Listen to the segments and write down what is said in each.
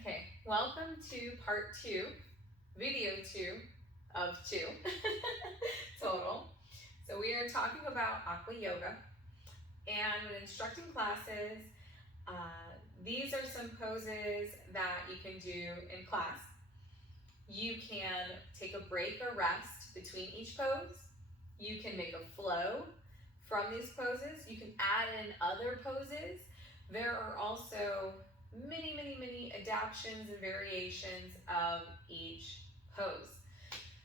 Okay, welcome to part 2, video 2 of 2 total. So we are talking about aqua yoga, and when instructing classes, these are some poses that you can do in class. You can take a break or rest between each pose. You can make a flow from these poses. You can add in other poses. There are also many adaptations and variations of each pose.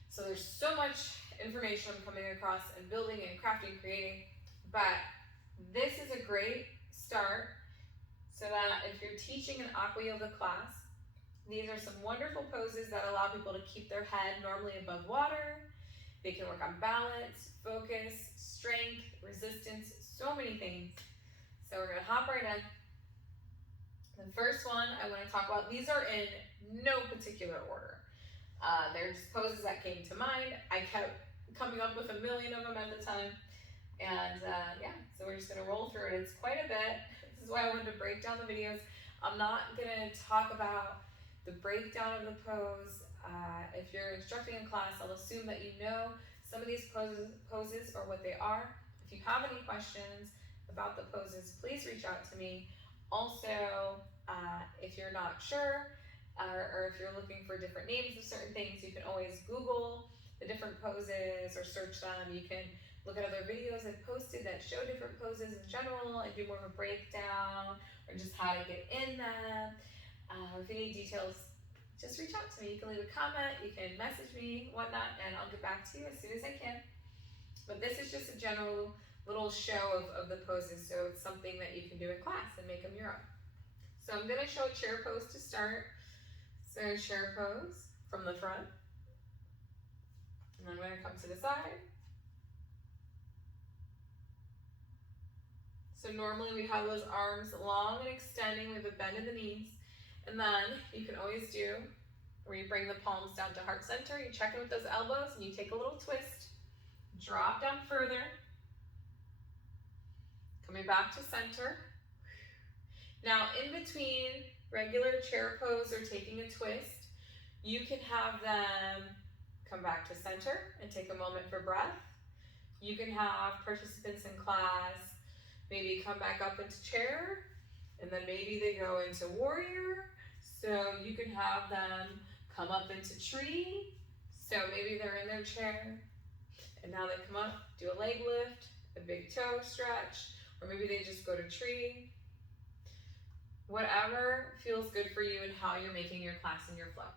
So there's so much information I'm coming across and building and crafting, creating, but this is a great start so that if you're teaching an aqua yoga class, these are some wonderful poses that allow people to keep their head normally above water. They can work on balance, focus, strength, resistance, so many things. So we're gonna hop right in. The first one I want to talk about, these are in no particular order. They're just poses that came to mind. I kept coming up with a million of them at the time. And yeah, so we're just going to roll through it. It's quite a bit. This is why I wanted to break down the videos. I'm not going to talk about the breakdown of the pose. If you're instructing in class, I'll assume that you know some of these poses or what they are. If you have any questions about the poses, please reach out to me. Also, if you're not sure or if you're looking for different names of certain things, you can always Google the different poses or search them. You can look at other videos I've posted that show different poses in general and do more of a breakdown or just how to get in them. If you need details, just reach out to me. You can leave a comment, you can message me, whatnot, and I'll get back to you as soon as I can. But this is just a general little show of the poses, so it's something that you can do in class and make them your own. So I'm going to show a chair pose to start. So chair pose from the front. And I'm going to come to the side. So normally we have those arms long and extending with a bend in the knees. And then you can always do where you bring the palms down to heart center, you check in with those elbows, and you take a little twist, drop down further, coming back to center. Now in between regular chair pose or taking a twist, you can have them come back to center and take a moment for breath. You can have participants in class maybe come back up into chair, and then maybe they go into warrior. So you can have them come up into tree. So maybe they're in their chair, and now they come up, do a leg lift, a big toe stretch, or maybe they just go to tree. Whatever feels good for you and how you're making your class and your flow.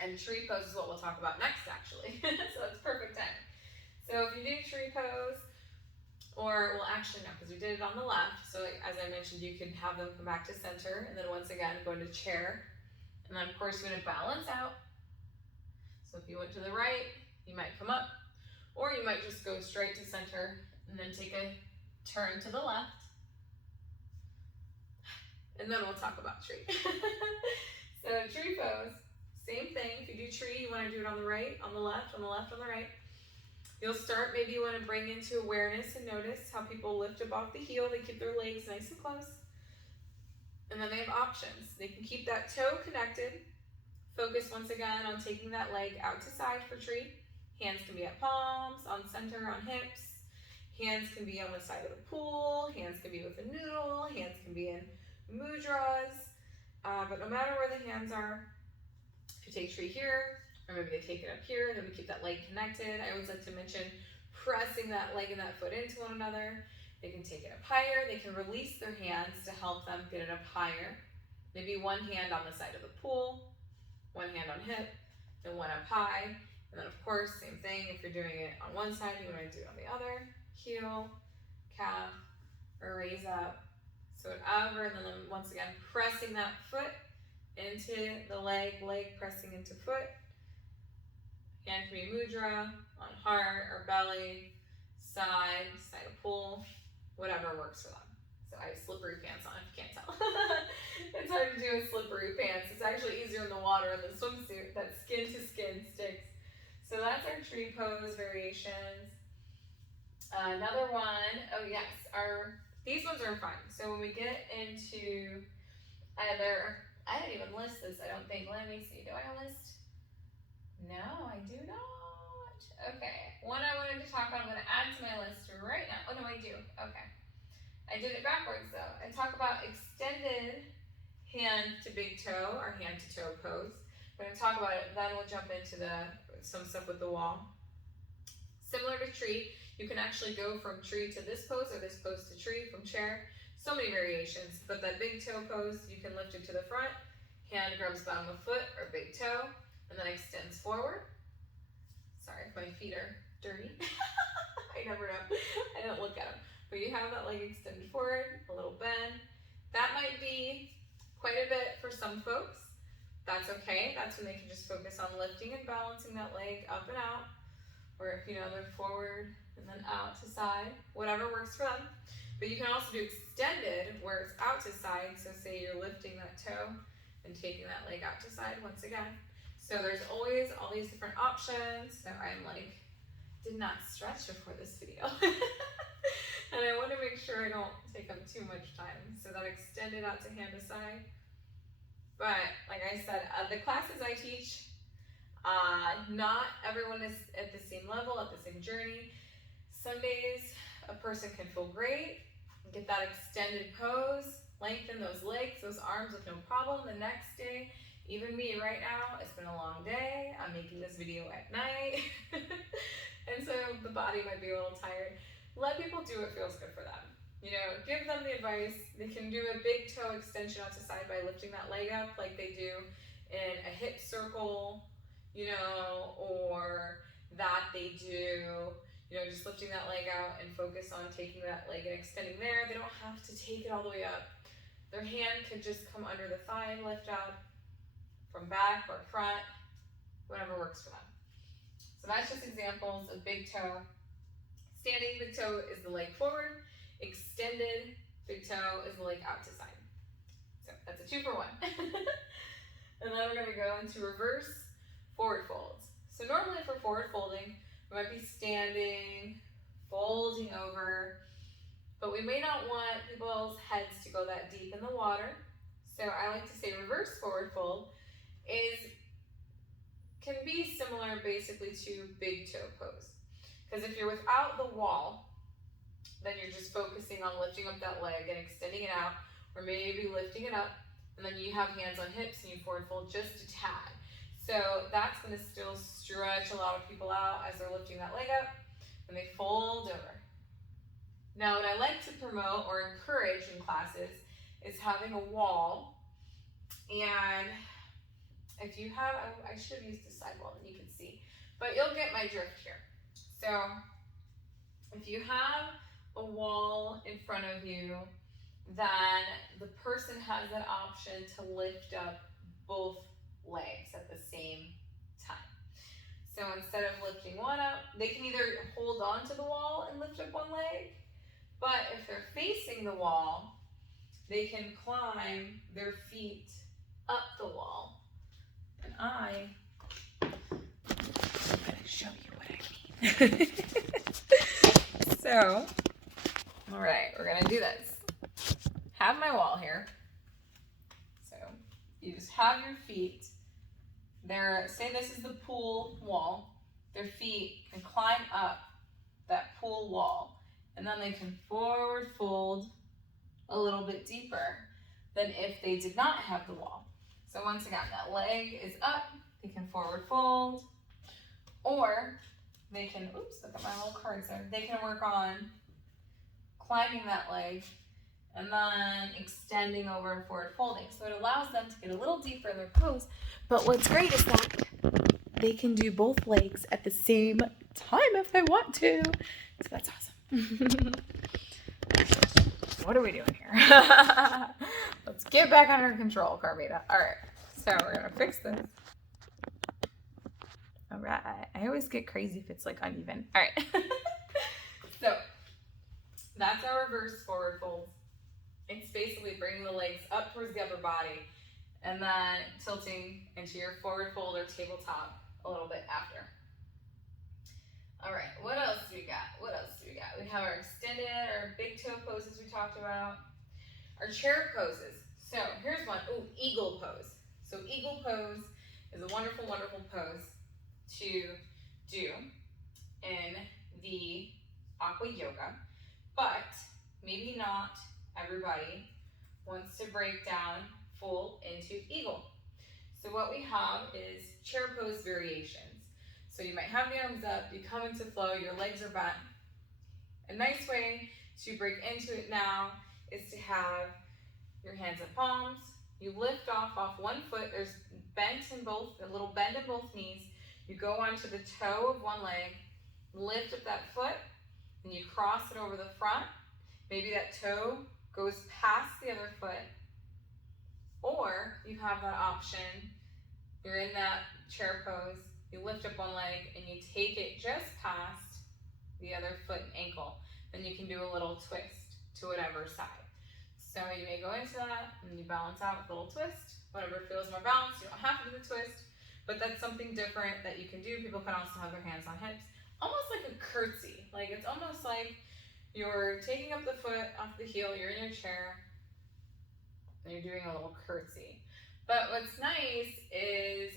And tree pose is what we'll talk about next, actually. So it's perfect timing. So if you do tree pose, or, well, actually no, because we did it on the left. So as I mentioned, you can have them come back to center, and then once again, go into chair. And then of course, you're gonna balance out. So if you went to the right, you might come up, or you might just go straight to center, and then take a turn to the left. And then we'll talk about tree. So tree pose, same thing. If you do tree, you wanna do it on the right, on the left, on the left, on the right. You'll start, maybe you want to bring into awareness and notice how people lift above the heel. They keep their legs nice and close. And then they have options. They can keep that toe connected. Focus once again on taking that leg out to side for tree. Hands can be at palms, on center, on hips. Hands can be on the side of the pool. Hands can be with a noodle. Hands can be in mudras. But no matter where the hands are, if you take tree here, or maybe they take it up here, then we keep that leg connected. I always like to mention pressing that leg and that foot into one another. They can take it up higher. They can release their hands to help them get it up higher. Maybe one hand on the side of the pool, one hand on hip, and one up high. And then of course, same thing, if you're doing it on one side, you want to do it on the other. Heel, calf, or raise up. So whatever, and then once again, pressing that foot into the leg pressing into foot. Hand can be mudra, on heart or belly, side of pool, whatever works for them. So I have slippery pants on, if you can't tell. It's hard to do with slippery pants. It's actually easier in the water than the swimsuit, that skin to skin sticks. So that's our tree pose variations. Another one, oh yes, these ones are fun. So when we get into either I didn't even list this, I don't think. Let me see. Do I list? No, I do not. Okay. One I wanted to talk about, I'm going to add to my list right now. Oh, no, I do. Okay. I did it backwards, though. And talk about extended hand to big toe, or hand to toe pose. We're going to talk about it, then we'll jump into some stuff with the wall. Similar to tree, you can actually go from tree to this pose, or this pose to tree, from chair. So many variations, but that big toe pose, you can lift it to the front, hand grabs bottom of foot or big toe, and then extends forward. Sorry if my feet are dirty. I never know. I don't look at them. But you have that leg extended forward, a little bend. That might be quite a bit for some folks. That's okay. That's when they can just focus on lifting and balancing that leg up and out. Or if you know they're forward and then out to side, whatever works for them. But you can also do extended where it's out to side. So say you're lifting that toe and taking that leg out to side once again. So there's always all these different options. So I'm like, did not stretch before this video. And I want to make sure I don't take up too much time. So that extended out to hand to side. But like I said, the classes I teach, not everyone is at the same level, at the same journey. Some days a person can feel great, get that extended pose, lengthen those legs, those arms with no problem. The next day, even me right now, it's been a long day. I'm making this video at night. And so the body might be a little tired. Let people do what feels good for them. You know, give them the advice. They can do a big toe extension out to side by lifting that leg up like they do in a hip circle, you know, or that they do, you know, just lifting that leg out and focus on taking that leg and extending there. They don't have to take it all the way up. Their hand could just come under the thigh and lift out from back or front, whatever works for them. So that's just examples of big toe. Standing big toe is the leg forward. Extended big toe is the leg out to side. So that's a 2 for 1. And then we're going to go into reverse forward folds. So normally for forward folding, we might be standing, folding over, but we may not want people's heads to go that deep in the water. So I like to say reverse forward fold can be similar basically to big toe pose. Because if you're without the wall, then you're just focusing on lifting up that leg and extending it out, or maybe lifting it up, and then you have hands on hips and you forward fold just a tad. So that's going to still stretch a lot of people out as they're lifting that leg up, and they fold over. Now what I like to promote or encourage in classes is having a wall. And if you have, I should have used the sidewall and you can see, but you'll get my drift here. So if you have a wall in front of you, then the person has that option to lift up both legs at the same time. So instead of lifting one up, they can either hold on to the wall and lift up one leg, but if they're facing the wall, they can climb their feet up the wall. And I'm going to show you what I mean. So, all right, we're going to do this. Have my wall here. So you just have your feet there. Say this is the pool wall. Their feet can climb up that pool wall, and then they can forward fold a little bit deeper than if they did not have the wall. So once again, that leg is up, they can forward fold, or they can, oops, look at my little cards there. They can work on climbing that leg and then extending over and forward folding. So it allows them to get a little deeper in their pose. But what's great is that they can do both legs at the same time if they want to. So that's awesome. What are we doing here? Let's get back under control, Carmita. All right, so we're gonna fix this. All right, I always get crazy if it's like uneven. All right, so that's our reverse forward fold. It's basically bringing the legs up towards the upper body and then tilting into your forward fold or tabletop a little bit after. All right, what else do we got? What else do we got? We have our extended, our big toe poses we talked about, our chair poses. So here's one. Ooh, eagle pose. eagle pose is a wonderful, wonderful pose to do in the aqua yoga, but maybe not everybody wants to break down full into eagle. So what we have is chair pose variations. So you might have the arms up, you come into flow, your legs are bent. A nice way to break into it now is to have your hands in palms. You lift off one foot. There's a little bend in both knees. You go onto the toe of one leg, lift up that foot, and you cross it over the front. Maybe that toe goes past the other foot, or you have that option. You're in that chair pose, you lift up one leg, and you take it just past the other foot and ankle. Then you can do a little twist to whatever side. So you may go into that, and you balance out with a little twist. Whatever feels more balanced, you don't have to do the twist, but that's something different that you can do. People can also have their hands on hips, almost like a curtsy. Like it's almost like you're taking up the foot off the heel, you're in your chair, and you're doing a little curtsy. But what's nice is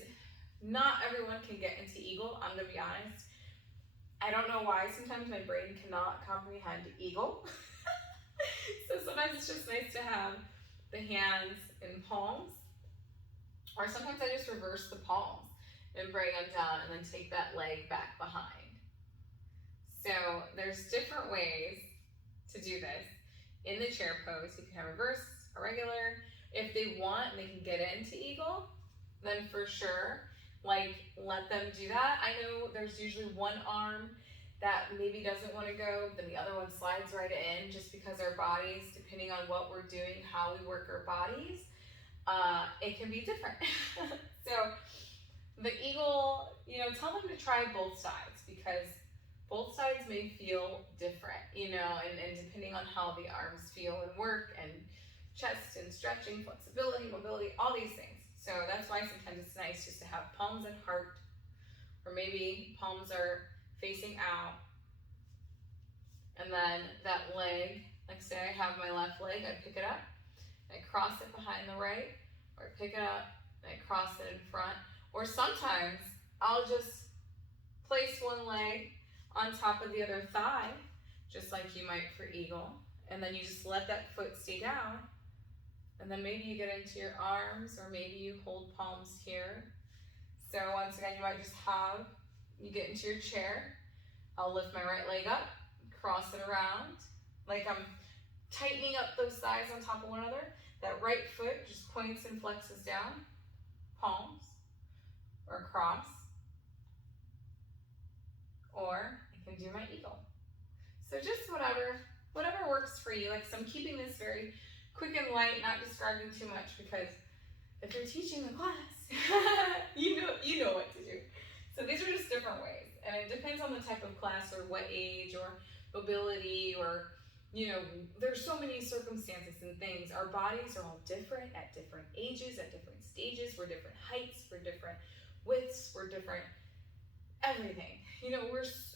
not everyone can get into eagle. I'm gonna be honest. I don't know why sometimes my brain cannot comprehend eagle. So sometimes it's just nice to have the hands in palms, or sometimes I just reverse the palms and bring them down and then take that leg back behind. So there's different ways to do this. In the chair pose, you can have reverse or regular. If they want and they can get into eagle, then for sure, like, let them do that. I know there's usually one arm that maybe doesn't want to go, then the other one slides right in, just because our bodies, depending on what we're doing, how we work our bodies, it can be different. So the eagle, tell them to try both sides, because both sides may feel different, and depending on how the arms feel and work, and chest and stretching, flexibility, mobility, all these things. So that's why sometimes it's nice just to have palms and heart, or maybe palms are facing out. And then that leg, like say I have my left leg, I pick it up, I cross it behind the right, or I pick it up, and I cross it in front. Or sometimes I'll just place one leg on top of the other thigh, just like you might for eagle. And then you just let that foot stay down. And then maybe you get into your arms, or maybe you hold palms here. So once again, you might just you get into your chair. I'll lift my right leg up, cross it around, like I'm tightening up those thighs on top of one another. That right foot just points and flexes down, palms, or cross. Or I can do my eagle. So just whatever works for you. Like, so I'm keeping this very quick and light, not describing too much, because if you're teaching the class, you know what to do. So these are just different ways, and it depends on the type of class, or what age, or mobility, or there's so many circumstances and things. Our bodies are all different at different ages, at different stages. We're different heights, we're different widths, we're different everything.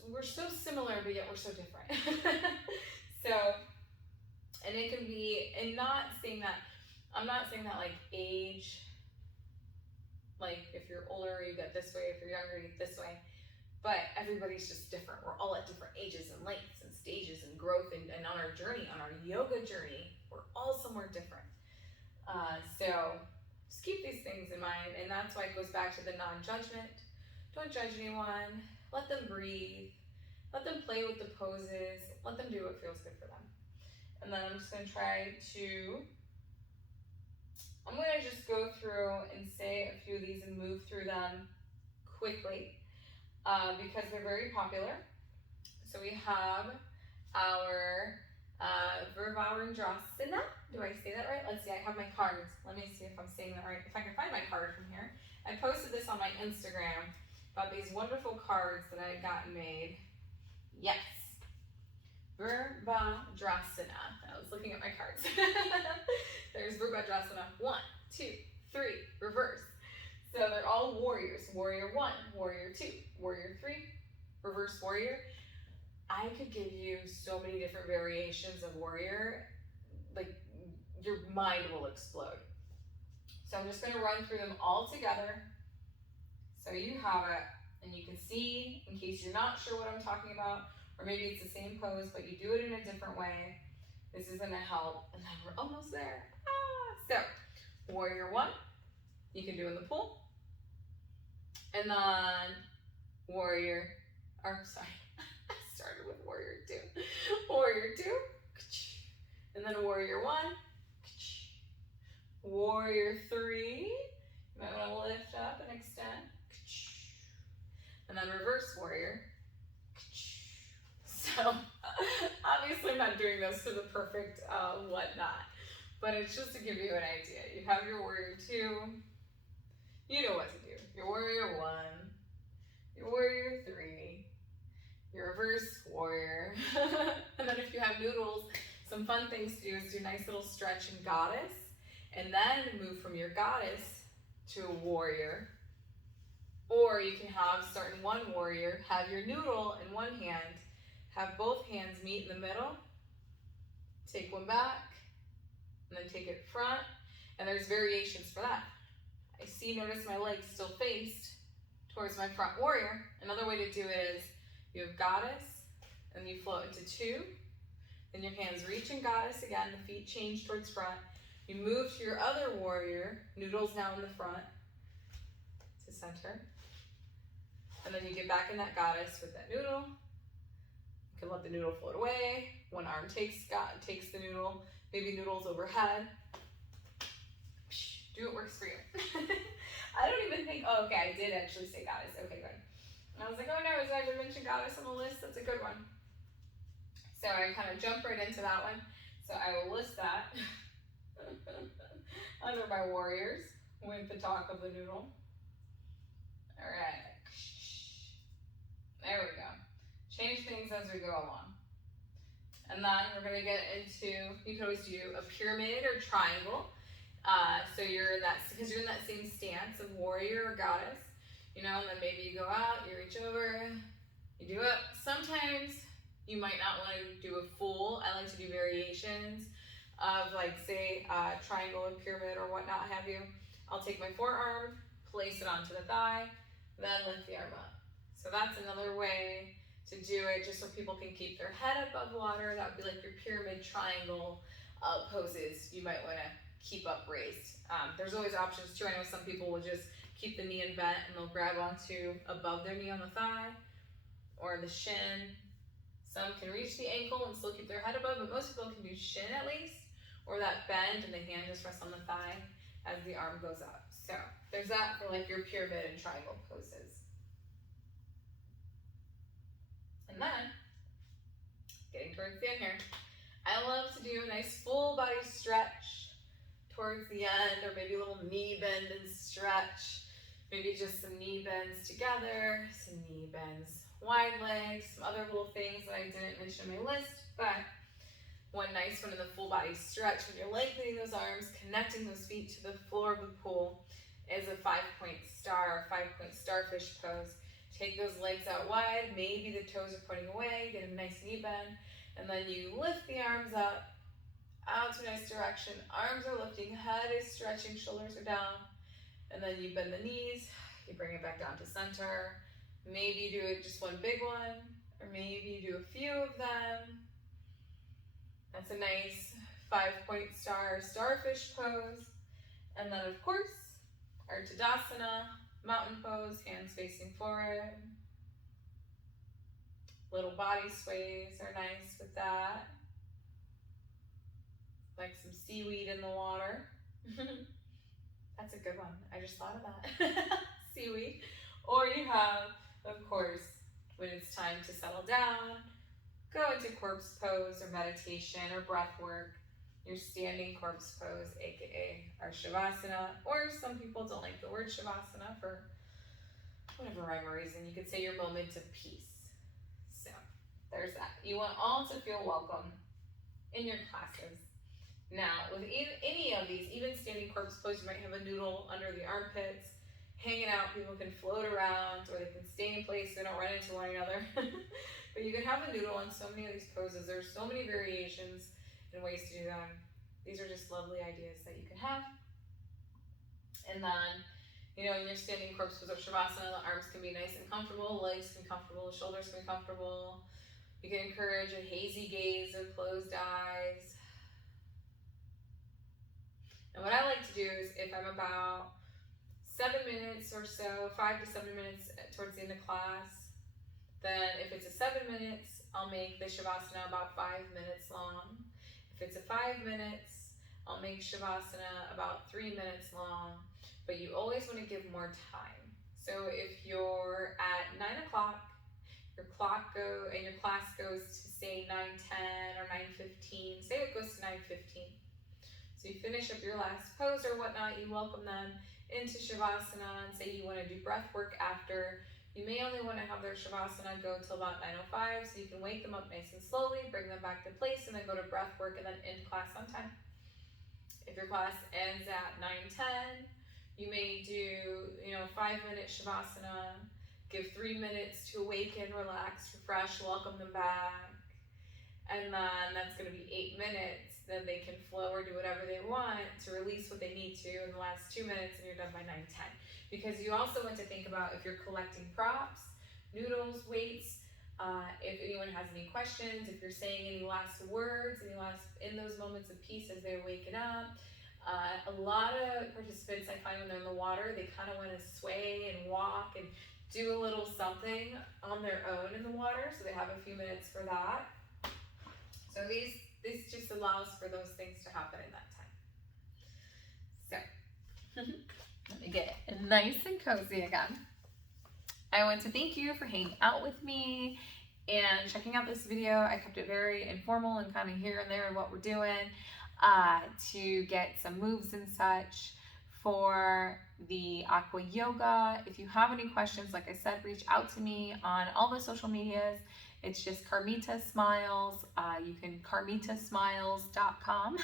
We're so similar, but yet we're so different. So, and it can be, and I'm not saying that like age, like if you're older, you get this way, if you're younger, you get this way. But everybody's just different. We're all at different ages and lengths and stages and growth, and on our journey, on our yoga journey, we're all somewhere different. So just keep these things in mind, and that's why it goes back to the non-judgment. Don't judge anyone. Let them breathe. Let them play with the poses. Let them do what feels good for them. And then I'm just going to just go through and say a few of these and move through them quickly, because they're very popular. So we have our Virvarendrasana. Do I say that right? Let's see, I have my cards. Let me see if I'm saying that right. If I can find my card from here. I posted this on my Instagram about these wonderful cards that I had gotten made. Yes. Virvarendrasana. I was looking at my cards. There's Virvarendrasana 1, 2, 3, reverse. So they're all warriors. Warrior 1, warrior 2, warrior 3, reverse warrior. I could give you so many different variations of warrior, like your mind will explode. So I'm just going to run through them all together so you have it and you can see in case you're not sure what I'm talking about, or maybe it's the same pose but you do it in a different way. This is going to help, and then we're almost there. So warrior one, you can do in the pool, and then warrior, or sorry, I started with warrior two. Warrior two, and then warrior one, warrior three, you might want to lift up and extend, and then reverse warrior. So obviously I'm not doing this to the perfect whatnot, but it's just to give you an idea. You have your warrior two, you know what to do. Your warrior one, your warrior three, your reverse warrior, and then if you have noodles, some fun things to do is do nice little stretch in goddess, and then move from your goddess to a warrior. Or you can start in one warrior, have your noodle in one hand, have both hands meet in the middle, take one back, and then take it front, and there's variations for that. Notice my legs still faced towards my front warrior. Another way to do it is you have goddess, and you float into two, then your hands reach in goddess again, the feet change towards front, you move to your other warrior, noodles now in the front, to center, and then you get back in that goddess with that noodle. You can let the noodle float away. One arm takes the noodle, maybe noodles overhead. Do what works for you. I don't even think, oh, okay, I did actually say goddess. Okay, good. And I was like, oh no, did I even mention goddess on the list? That's a good one. So I kind of jumped right into that one. So I will list that under my warriors with the talk of the noodle. All right. There we go. Change things as we go along. And then we're going to get into, you can always do a pyramid or triangle. So you're in that, because you're in that same stance of warrior or goddess, you know, and then maybe you go out, you reach over, you do it. Sometimes you might not want to do a full, I like to do variations of like say triangle and pyramid or whatnot have you. I'll take my forearm, place it onto the thigh, then lift the arm up. So that's another way to do it, just so people can keep their head above water. That would be like your pyramid triangle poses you might want to keep up raised. There's always options too. I know some people will just keep the knee in bent and they'll grab onto above their knee on the thigh or the shin. Some can reach the ankle and still keep their head above, but most people can do shin at least, or that bend and the hand just rests on the thigh as the arm goes up. So there's that for like your pyramid and triangle poses. And then, getting towards the end here, I love to do a nice full body stretch towards the end, or maybe a little knee bend and stretch. Maybe just some knee bends together, some knee bends, wide legs, some other little things that I didn't mention in my list, but one nice one in the full body stretch when you're lengthening those arms, connecting those feet to the floor of the pool is a 5-point star, 5-point starfish pose. Take those legs out wide, maybe the toes are pointing away, get a nice knee bend, and then you lift the arms up, out to a nice direction. Arms are lifting, head is stretching, shoulders are down, and then you bend the knees, you bring it back down to center. Maybe you do it just one big one, or maybe you do a few of them. That's a nice 5-point star, starfish pose. And then of course, our Tadasana, mountain pose, hands facing forward. Little body sways are nice with that. Like some seaweed in the water. That's a good one. I just thought of that. Seaweed. Or you have, of course, when it's time to settle down, go into corpse pose or meditation or breath work. Your standing corpse pose, aka our Shavasana, or some people don't like the word Shavasana for whatever rhyme or reason. You could say your moment of peace. So there's that. You want all to feel welcome in your classes. Now, with any of these, even standing corpse pose, you might have a noodle under the armpits, hanging out. People can float around, or they can stay in place so they don't run into one another. But you can have a noodle in so many of these poses. There's so many variations and ways to do them. These are just lovely ideas that you can have. And then, you know, in your standing corpse pose or Shavasana, the arms can be nice and comfortable, legs can be comfortable, shoulders can be comfortable. You can encourage a hazy gaze or closed eyes. And what I like to do is, if I'm about 7 minutes or so, 5 to 7 minutes towards the end of class, then if it's a 7 minutes, I'll make the Shavasana about 5 minutes long. If it's a 5 minutes, I'll make Shavasana about 3 minutes long, but you always want to give more time. So if you're at 9 o'clock, your class goes to say 9:10 or 9:15, say it goes to 9:15. So you finish up your last pose or whatnot, you welcome them into Shavasana and say you want to do breath work after. You may only want to have their Shavasana go till about 9:05, so you can wake them up nice and slowly, bring them back to place, and then go to breath work and then end class on time. If your class ends at 9:10, you may do, 5-minute Shavasana, give 3 minutes to awaken, relax, refresh, welcome them back, and then that's going to be 8 minutes. Then they can flow or do whatever they want to release what they need to in the last 2 minutes, and you're done by 9:10. Because you also want to think about if you're collecting props, noodles, weights, if anyone has any questions, if you're saying any last words, in those moments of peace as they're waking up. A lot of participants, I find when they're in the water, they kind of want to sway and walk and do a little something on their own in the water, so they have a few minutes for that. So this just allows for those things to happen in that time. So, let me get nice and cozy again. I want to thank you for hanging out with me and checking out this video. I kept it very informal and kind of here and there in what we're doing to get some moves and such for the Aqua Yoga. If you have any questions, like I said, reach out to me on all the social medias. It's just Carmita Smiles. You can carmitasmiles.com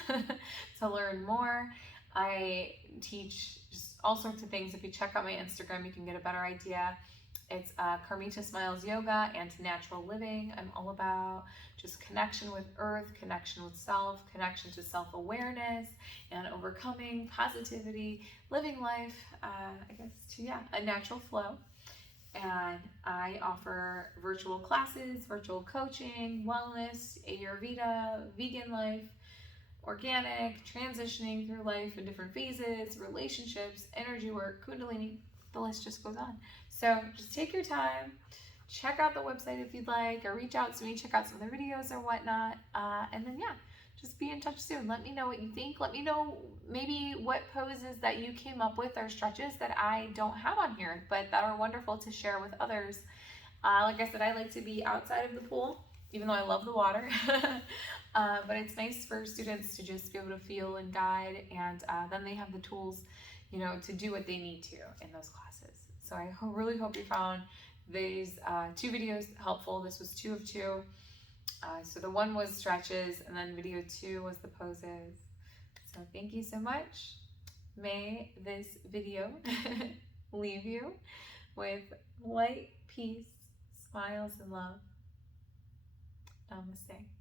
to learn more. I teach just all sorts of things. If you check out my Instagram, you can get a better idea. It's Carmita Smiles Yoga and Natural Living. I'm all about just connection with earth, connection with self, connection to self-awareness, and overcoming positivity, living life, a natural flow. And I offer virtual classes, virtual coaching, wellness, Ayurveda, vegan life, organic, transitioning through life in different phases, relationships, energy work, Kundalini, the list just goes on. So just take your time, check out the website if you'd like, or reach out to me, check out some of the videos or whatnot, and then just be in touch soon. Let me know what you think. Let me know maybe what poses that you came up with or stretches that I don't have on here, but that are wonderful to share with others. Like I said, I like to be outside of the pool, even though I love the water. But it's nice for students to just be able to feel and guide, and then they have the tools, to do what they need to in those classes. So I really hope you found these 2 videos helpful. This was 2 of 2. So the one was stretches, and then video 2 was the poses. So thank you so much. May this video leave you with light, peace, smiles, and love. Namaste.